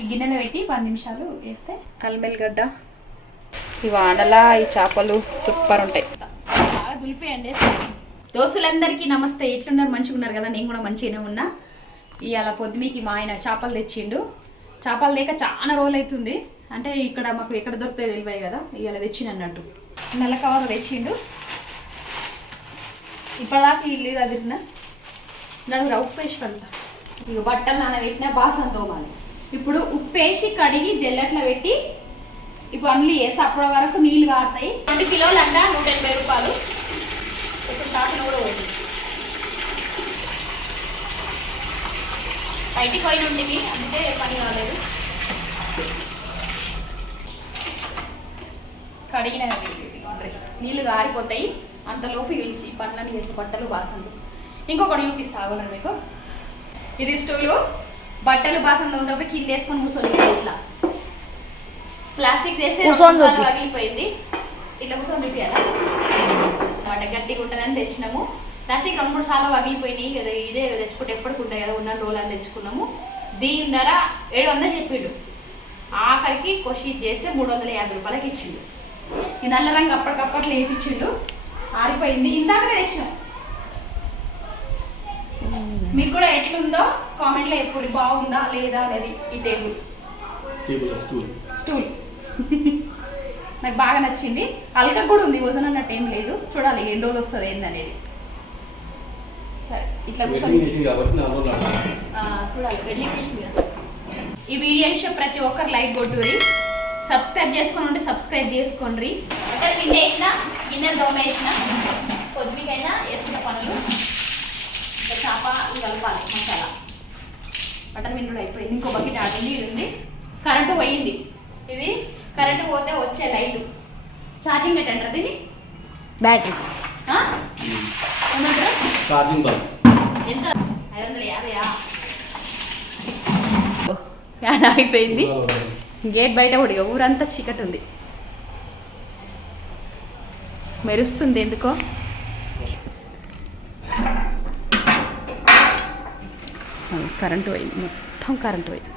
ఈ గిన్నెలో పెట్టి 10 నిమిషాలు వేస్తే అల్మెల్లిగడ్డ ఈ వాడలా ఈ చేపలు సూపర్ ఉంటాయి. బాగా దులిపేయండి. దోస్తులందరికీ నమస్తే. ఎట్లున్నారు? మంచిగా ఉన్నారు కదా? నేను కూడా మంచిగానే ఉన్నా. ఇవాళ పొద్దుమికి మా ఆయన చేపలు తెచ్చిండు. చేపలు లేక చాలా రోజులు అవుతుంది. అంటే ఇక్కడ మాకు ఎక్కడ దొరుకుతాయి తెలివాయి కదా, ఇవాళ తెచ్చిండు అన్నట్టు. నల్ల కవర్ తెచ్చిండు. ఇప్పటిదాకా ఇల్లు అదిరిన నన్ను ఉప్పు వేసి కలుగుతా. ఇక బట్టలు నానబెట్టిన బాసన తోమాలి. ఇప్పుడు ఉప్పు వేసి కడిగి జల్లెట్లో పెట్టి ఇప్పుడు అన్నీ వేసి అప్పటి వరకు నీళ్ళు కారుతాయి. 2 కిలోలు అంట 180 రూపాయలు. ఇప్పుడు కాఫీని కూడా పోయింది. బయటికి పోయి నుండి అంటే పని కాలేదు. కడిగిన నీళ్ళు గారిపోతాయి. అంతలోపు గెలిచి పనులను వేసే బట్టలు బాసనలు. ఇంకొకటి చూపిస్తా ఆగలండి మీకు. ఇది స్టూలు. బట్టలు బాసనలు ఉంటే కింద వేసుకొని కూర్చొని ఇట్లా ప్లాస్టిక్ వేస్తే పగిలిపోయింది. ఇట్లా కూర్చొని చూపించాలా మాట గట్టిగా ఉంటుందని తెచ్చినాము. ప్లాస్టిక్ 2-3 సార్లు పగిలిపోయినాయి కదా. ఇదే తెచ్చుకుంటే ఎప్పటికి ఉంటాయి కదా, ఉన్న రోజులు అని తెచ్చుకున్నాము. దీని ధర 700 చెప్పిండు. ఆఖరికి కొషి చేస్తే 350 రూపాయలకి ఇచ్చిండు. ఈ నల్ల రంగు అప్పటికప్పట్లో వేయించిండు. ఆరిపోయింది. ఇందాకనే తెచ్చినాం. మీకు కూడా ఎట్లుందో కామెంట్లో ఎప్పుడు బాగుందా లేదా అనేది. ఈ టేబుల్ స్టూల్ నాకు బాగా నచ్చింది. అల్క కూడా ఉంది, వజన్ అన్నట్టు ఏం లేదు. చూడాలి ఎన్ని రోజులు వస్తుంది ఏందనేది. సరే ఇట్లా చూడాలి. వెడ్లింగ్ ఈ వీడియో ఇచ్చే ప్రతి ఒక్కరు లైక్ కొట్టురి. సబ్స్క్రైబ్ చేసుకొని ఉంటే సబ్స్క్రైబ్ చేసుకోండి. అక్కడ గిన్నె వేసిన గిన్నెలు దోమ వేసిన కొద్దికైనా వేసుకున్న పనులు. చేప కలపాలి మసాలా. బట్టలు విండు అయిపోయింది. ఇంకో బకెట్ ఆడింది. ఇది ఉంది. కరెంటు పోయింది. ఇది కరెంటు పోతే వచ్చే లైట్ ఛార్జింగ్ లైట్ అంటారు దీన్ని. బ్యాటరీ ఎంత 550. ఫ్యాన్ ఆగిపోయింది. గేట్ బయట కూడా ఊరంతా చీకటి ఉంది. మెరుస్తుంది ఎందుకో. కరెంటు పోయింది. మొత్తం కరెంటు పోయింది.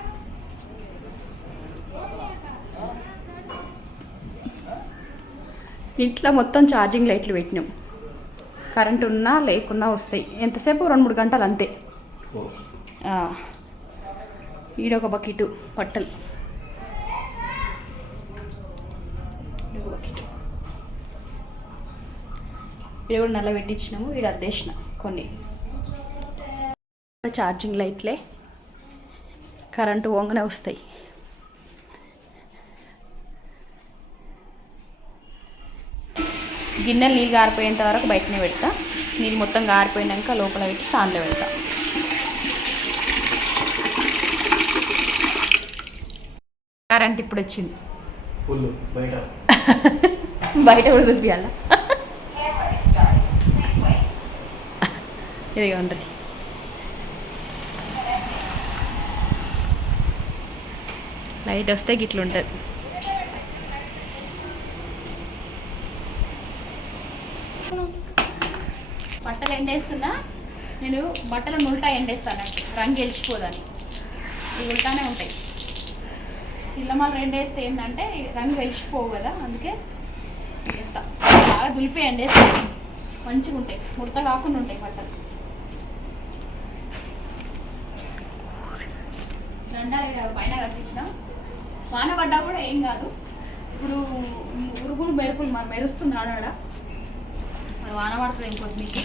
ఇంట్లో మొత్తం ఛార్జింగ్ లైట్లు పెట్టినాం. కరెంటు ఉన్నా లేకున్నా వస్తాయి. ఎంతసేపు 2-3 గంటలు అంతే. ఈడొక బకెట్ బట్టలు. ఇది కూడా నల్ల పెట్టించినాము. ఈడ అద్దేసిన కొన్ని. ఛార్జింగ్ లైట్లే కరెంటు పోగానే వస్తాయి. గిన్నెలు నీళ్ళు గారిపోయేంత వరకు బయటనే పెడతా. నీళ్ళు మొత్తం గారిపోయినాక లోపల పెట్టి స్టాండ్లో పెడతా. కరెంట్ ఇప్పుడు వచ్చింది. బయట కూడా చూపించాల. ఇదిగోండి. లైట్ వస్తే గిట్లుంటుంది. బట్టలు ఎండేస్తున్నా నేను. బట్టలు ఉల్టా ఎండేస్తాను. రంగు గెలిచిపోదని. ఇవి ఉల్టానే ఉంటాయి. ఇళ్ళమాలు ఎండేస్తే ఏంటంటే రంగు గెలిచిపోవు కదా, అందుకే వేస్తా. బాగా దులిపి ఎండేస్తా. మంచిగా ఉంటాయి. ముడత కాకుండా ఉంటాయి బట్టలు. దండాలు పైన కట్టించిన. వాన పడ్డా కూడా ఏం కాదు. ఇప్పుడు ఉరుగులు మెరుపులు మరి మెరుస్తుంది ఆడాడ. మరి వాన పడుతుంది ఇంకొద్దికి.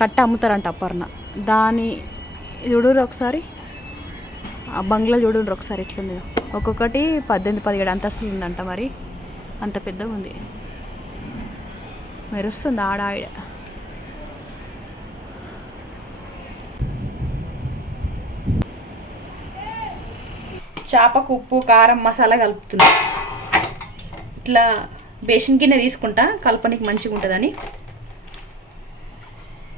కట్ట అమ్ముతారంట అపర్ణ. దాని చూడరు ఒకసారి. ఆ బంగ్లా చూడండి ఒకసారి ఎట్లుంది. ఒక్కొక్కటి 18-17 అంతస్తులు ఉందంట. మరి అంత పెద్దగా ఉంది. మెరుస్తుంది ఆడ. చేపకు ఉప్పు కారం మసాలా కలుపుతున్నా. ఇట్లా బేసిన్ గిన్నె తీసుకుంటా కలపనికి మంచిగా ఉంటుందని.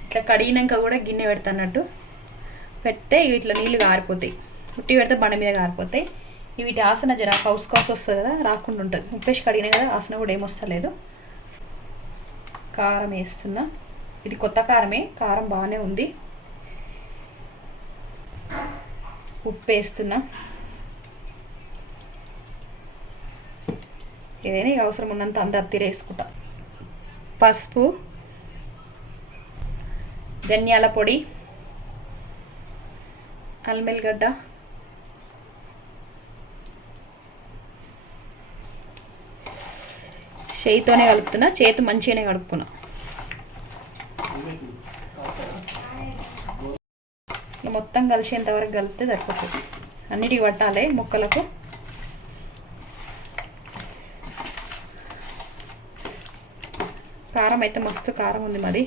ఇట్లా కడిగినాక కూడా గిన్నె పెడతానట్టు పెడితే ఇట్లా నీళ్ళు గారిపోతాయి. ఉట్టి పెడితే బండ మీద గారిపోతాయి. వీటి ఆసన జర కౌస్ వస్తుంది కదా, రాకుండా ఉంటుంది. ఉప్పేసి కడిగినా కదా ఆసన కూడా ఏమొస్తలేదు. కారం వేస్తున్నా. ఇది కొత్త కారమే, కారం బాగానే ఉంది. ఉప్పు వేస్తున్నా. ఏదైనా ఇక అవసరం ఉన్నంత అంత తిరేసుకుంటా. పసుపు, ధనియాల పొడి, అల్లం వెల్లిగడ్డ, చేయితోనే కలుపుతున్నా. చేతి మంచిగానే కడుక్కున్నా. మొత్తం కలిసేంత వరకు కలిపితే సరిపోతుంది. అన్నిటికి పట్టాలి ముక్కలకు. కారం అయితే మస్తు కారం ఉంది, మాది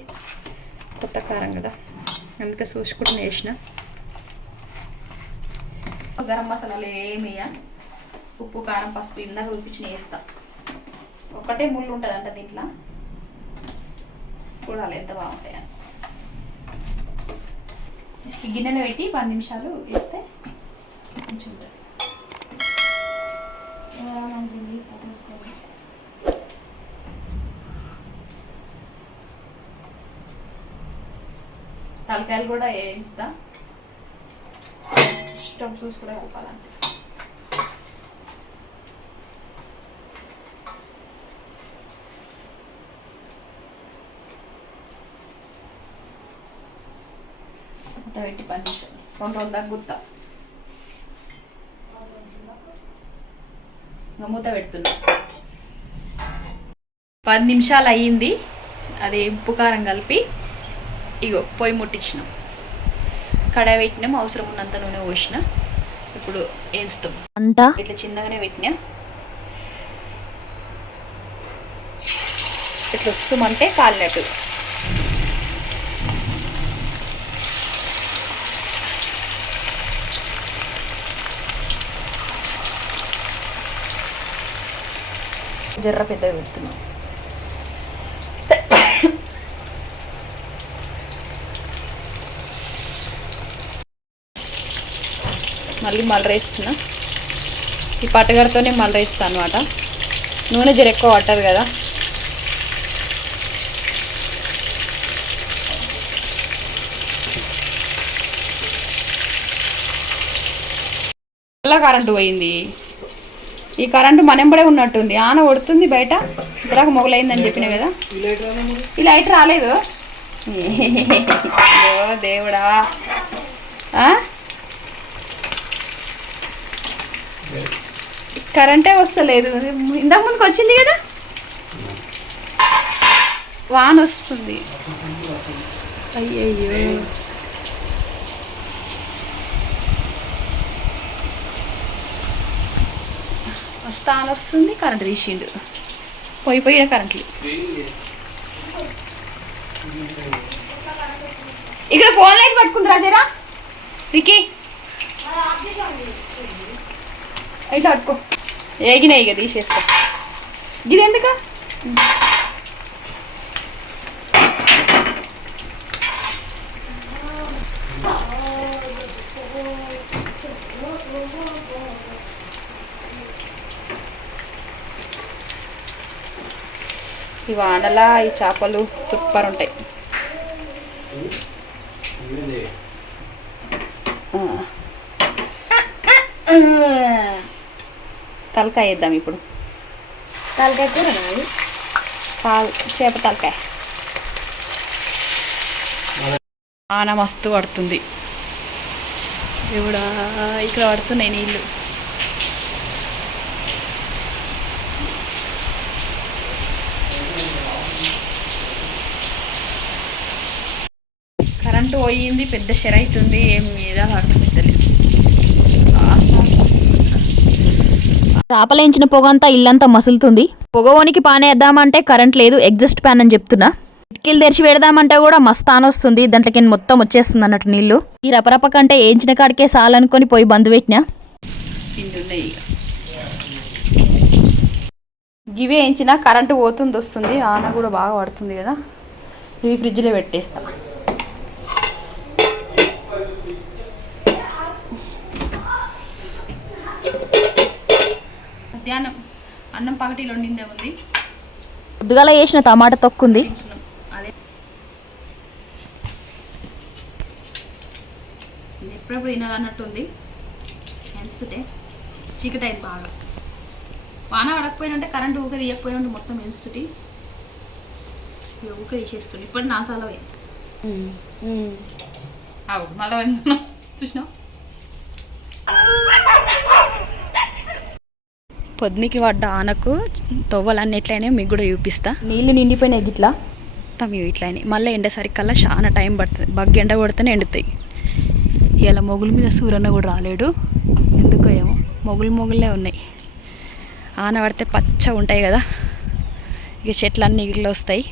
కొత్త కారం కదా, అందుకే చూసుకుంటూ వేసిన. గరం మసాలాలు ఏమేయ, ఉప్పు కారం పసుపు ఇందాక చూపించిన వేస్తా. ఒక్కటే ముళ్ళు ఉంటుందంట దీంట్లో, చూడాలి ఎంత బాగుంటాయి. ఈ గిన్నెలో పెట్టి 10 నిమిషాలు వేస్తే మంచిగా ఉంటుంది. తలకాయలు కూడా వేయిస్తా. స్టవ్ చూసి కూడా కలపాలంటే. పెట్టి 10 నిమిషాలు 2 రోజుల దాకా గుర్తా. ఇంకా మూత పెడుతున్నా. 10 నిమిషాలు అయ్యింది. అది ఉప్పు కారం కలిపి ఇగో పొయ్యి ముట్టించినాం. కడాయి పెట్టినాం, అవసరం ఉన్నంత నూనె పోసిన. ఇప్పుడు వేస్తాం. అంట ఇట్లా చిన్నగానే పెట్టినా. ఇట్లా వస్తామంటే కాలినట్టు. జర్ర పెద్దగా పెడుతున్నాం. మళ్ళీ వేస్తున్నా. ఈ పట్టగడతోనే వేస్తాను అనమాట. నూనె జర ఎక్కువ పట్టదు కదా. ఎలా కరెంటు పోయింది? ఈ కరెంటు మనెంబడే ఉన్నట్టుంది. ఆన కొడుతుంది బయట. ఇప్పటిదాకా మొగలైందని చెప్పిన కదా. ఈ లైట్ రాలేదు. ఓ దేవుడా, కరెంటే వస్తలేదు. ఇంతకు ముందుకు వచ్చింది కదా. వాన వస్తుంది. అయ్యయ్యో, వస్తాను వస్తుంది. కరెంట్ తీసిండు. పోయిన కరెంట్లు. ఇక్కడ ఫోన్ లైట్ పట్టుకుంది రాజేరా. వికీ ఇట్లా పట్టుకో. ఏగినాయి ఇక తీసేస్తా. ఇది ఎందుకు? ఈ వానలా ఈ చేపలు సూపర్ ఉంటాయి. తలకాయ వేద్దాం ఇప్పుడు. తలకాయ కూర చేప తలకాయ. ఆన మస్తు పడుతుంది. ఎవడా ఇక్కడ పడుతున్నాయి నీళ్ళు. కరెంటు పోయింది. పెద్ద షెర అవుతుంది. ఏం మీద అర్థమవుతుంది. చేపలేంచిన పొగ అంతా ఇల్లంతా మసులుతుంది. పొగవోనికి పానేద్దామంటే కరెంట్ లేదు. ఎగ్జాస్ట్ ఫ్యాన్ అని చెప్తున్నా. కిటికీలు తెరిచి పెడదామంటే కూడా మస్తాన్ వస్తుంది. దాంట్లోకి మొత్తం వచ్చేస్తుంది అన్నట్టు నీళ్ళు. ఈ రపరప కంటే ఏంచిన కాడికే సాలనుకొని పోయి బంద్ పెట్టినా. గివే వేయించినా కరెంటు పోతుంది వస్తుంది. ఆన కూడా బాగా పడుతుంది కదా. ఇవి ఫ్రిడ్జ్లో పెట్టేస్తా. మధ్యాహ్నం అన్నం పగటిలో వండిందే ఉంది. పొద్దుగాల వేసిన టమాటా తొక్కుంది. అదే ఇది ఎప్పుడెప్పుడు తినాలన్నట్టుంది. ఎన్స్తుంటే చీకటి అయింది బాగా. వాన పడకపోయినంటే కరెంట్ ఊక తీయకపోయినంటే మొత్తం ఎన్స్తుటి ఊక తీసేస్తుంది. ఇప్పుడు నా చాలా అవు మళ్ళీ చూసినావు. పొద్దుకి పడ్డ ఆనకు తవ్వలన్నీ ఎట్లయినా మీకు కూడా చూపిస్తా. నీళ్ళు నిండిపోయినాయి గిట్లా తమ్మి ఇట్లయినాయి. మళ్ళీ ఎండసరికల్లా చాలా టైం పడుతుంది. బగ్గి ఎండ కొడితేనే ఎండుతాయి. ఇలా మొగుల మీద సూరన్న కూడా రాలేడు ఎందుకో ఏమో. మొగులే ఉన్నాయి. ఆన పడితే పచ్చ ఉంటాయి కదా, ఇక చెట్లన్నీ నీళ్ళు వస్తాయి.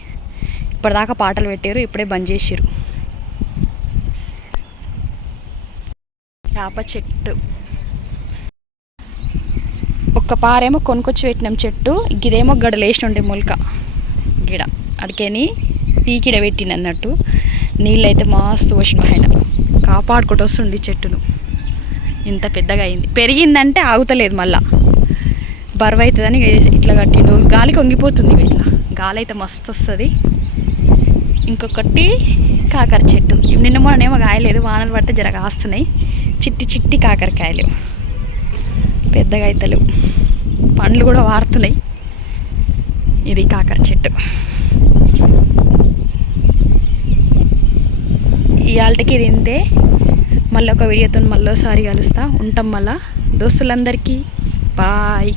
ఇప్పటిదాకా పాటలు పెట్టారు, ఇప్పుడే బంద్ చేసారు. వేప చెట్టు ఒక్క పారేమో కొనుక్కొచ్చి పెట్టినాం చెట్టు. ఇదేమో గడలేసి ఉండే మొలక గిడ అడికేని పీకిడ పెట్టిన అన్నట్టు. నీళ్ళు అయితే మస్తు పోసిన ఆయన కాపాడుకుంటూ వస్తుంది చెట్టును. ఇంత పెద్దగా అయింది. పెరిగిందంటే ఆగుతలేదు, మళ్ళా బరువు అవుతుందని ఇట్లా కట్టిండు. గాలికి వంగిపోతుంది ఇట్లా. గాలి అయితే మస్తు వస్తుంది. ఇంకొకటి కాకర చెట్టు. నిన్న మొన్నేమో కాయలేదు, వానలు పడితే జర కాస్తున్నాయి. చిట్టి కాకరకాయలు పెద్దగా అవుతలేవు. పండ్లు కూడా వారుతున్నాయి. ఇది కాకర చెట్టు. ఇవాళకి ఇది ఇంతే. మళ్ళీ ఒక వీడియోతో మళ్ళీసారి కలుస్తా. ఉంటాం మళ్ళా. దోస్తులందరికీ బాయ్.